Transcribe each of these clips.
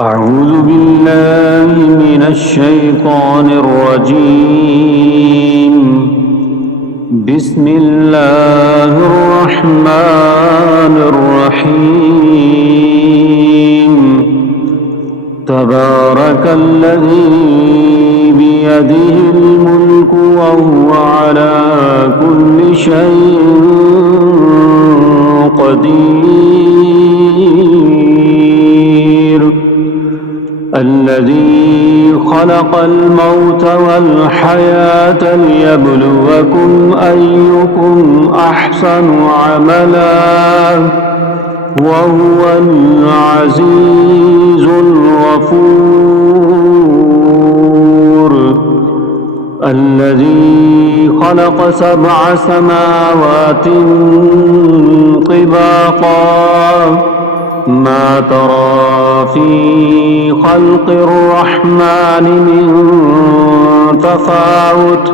أعوذ بالله من الشيطان الرجيم. بسم الله الرحمن الرحيم. تبارك الذي بيده الملك وهو على كل شيء قدير. الذي خلق الموت والحياة ليبلوكم أيكم أحسن عملا وهو العزيز الغفور. الذي خلق 7 سماوات طباقا ما ترى في خلق الرحمن من تفاوت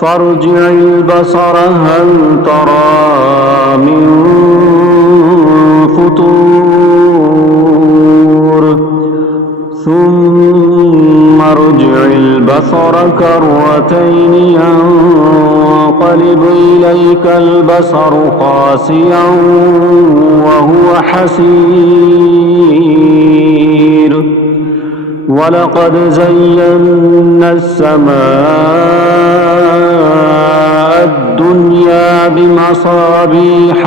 فارجع البصر هل ترى من فطور ثم ارجع البصر كرتين ينقلب إليك البصر خاسئا وهو حسير. ولقد زينا السماء الدنيا بمصابيح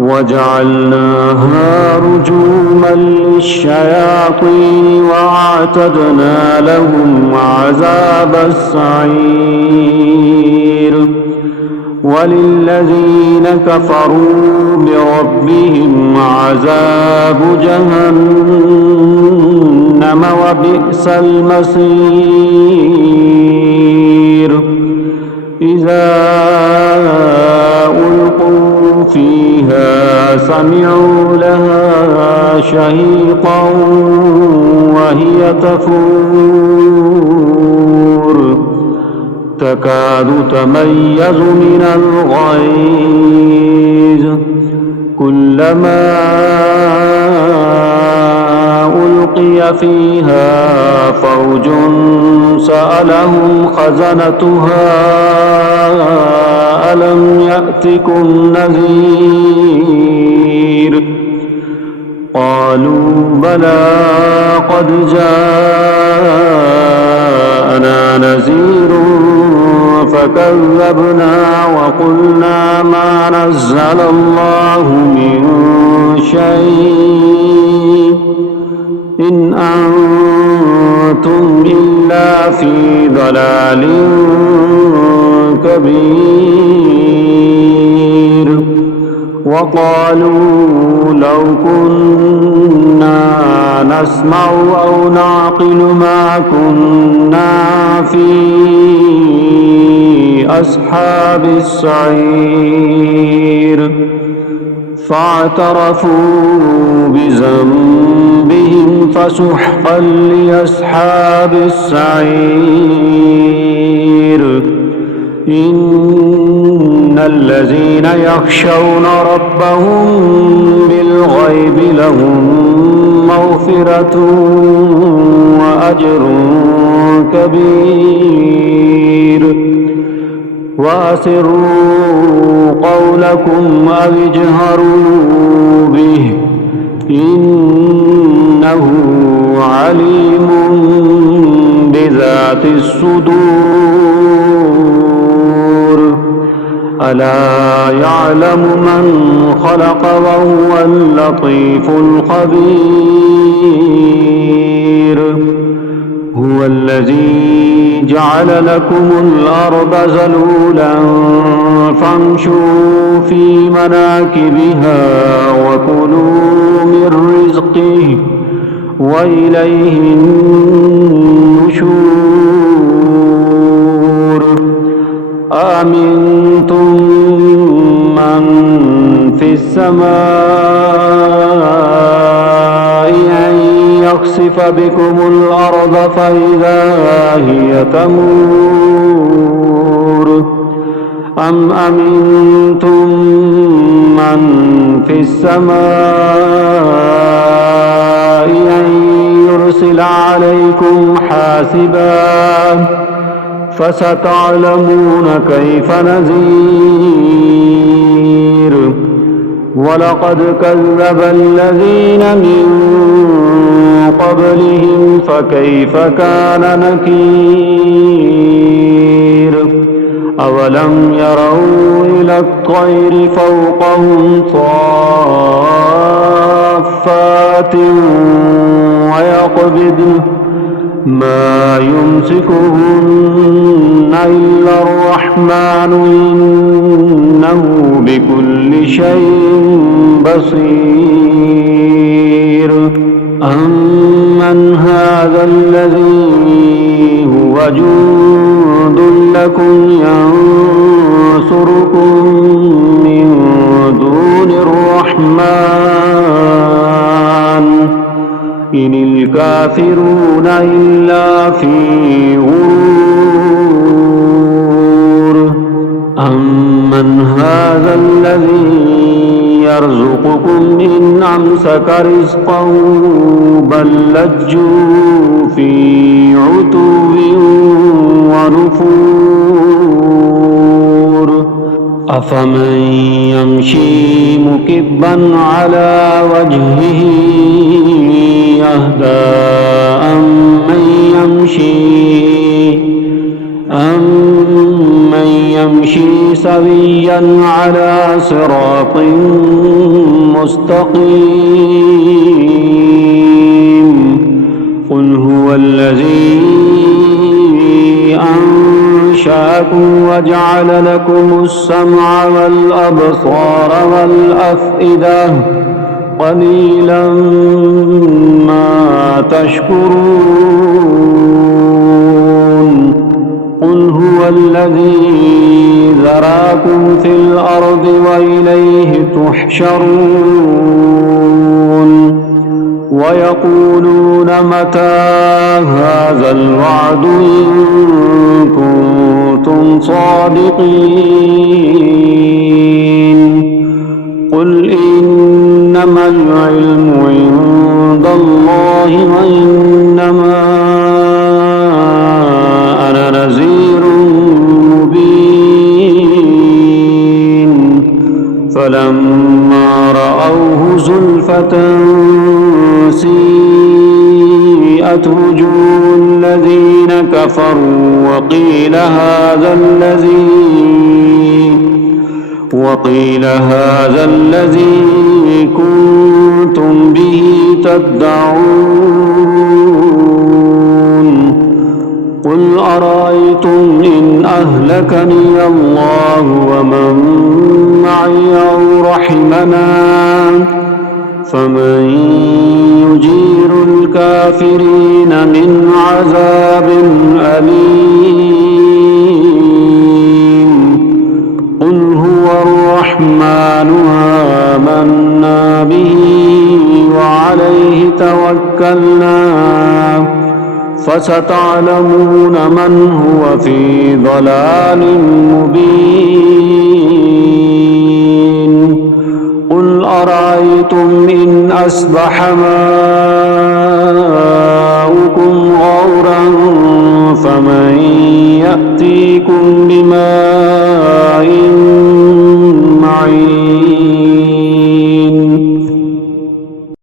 وجعلناها رجوما للشياطين وأعتدنا لهم عذاب السعير. وللذين كفروا بربهم عذاب جهنم وبئس المصير. إذا ألقوا فيها سمعوا لها شهيقا وهي تفور تكاد تميز من الغيظ كلما ألقي فيها فوج سألهم خزنتها ألم يأتكم نذير قالوا بلى قد جاءنا نذير فكذبنا وقلنا ما نزل الله من شيء إن أنتم إلا في ضلال كبير. وقالوا لو كنا نسمع أو نعقل ما كنا في أصحاب السعير. فاعترفوا بذنبهم فسحقا لأصحاب السعير. إن الذين يخشون ربهم بالغيب لهم مغفرة وأجر كبير. وأسروا قولكم أو اجهروا به إنه عليم بذات الصدور. ألا يعلم من خلق وهو اللطيف الخبير. هو الذي جعل لكم الأرض ذلولا فامشوا في مناكبها وكلوا من رزقه وإليه النشور. آمنتم من في السماء أن يخسف بكم الأرض فإذا هي تمور أم أمنتم من في السماء أن يرسل عليكم حاسبا فستعلمون كيف نذير ولقد كذب الذين من قبلهم فكيف كان نكير أولم يروا إلى الطير فوقهم صافات ويقبضن ما يمسكهن إلا الرحمن إنه بكل شيء بصير أمن هذا الذي هو جند لكم ينصركم من دون الرحمن إن الكافرون إلا في غرور أمن هذا الذي يرزقكم إن أمسك رزقه بل لجوا في عتو ونفور أفمن يمشي مكبا على وجهه يهدى أمن يمشي سويا على صراط مستقيم قل هو الذي أنشأكم وجعل لكم السمع والأبصار والأفئدة قليلا ما تشكرون قل هو الذي ذراكم في الأرض وإليه تحشرون ويقولون متى هذا الوعد إن كنتم صادقين قل إنما العلم عند الله وإنما أنا نذير مبين فلما رأوه زلفة سيئت وجوه الذين كفروا وقيل هذا الذي كنتم به تدعون قل أرأيتم إن أهلكني الله ومن معي أو رحمنا فمن يجير الكافرين من عذاب أليم قل هو الرحمن آمنا به وعليه توكلنا فستعلمون من هو في ضلال مبين قل أرأيتم إن أصبح ماؤكم غورا فمن يأتيكم بماء معين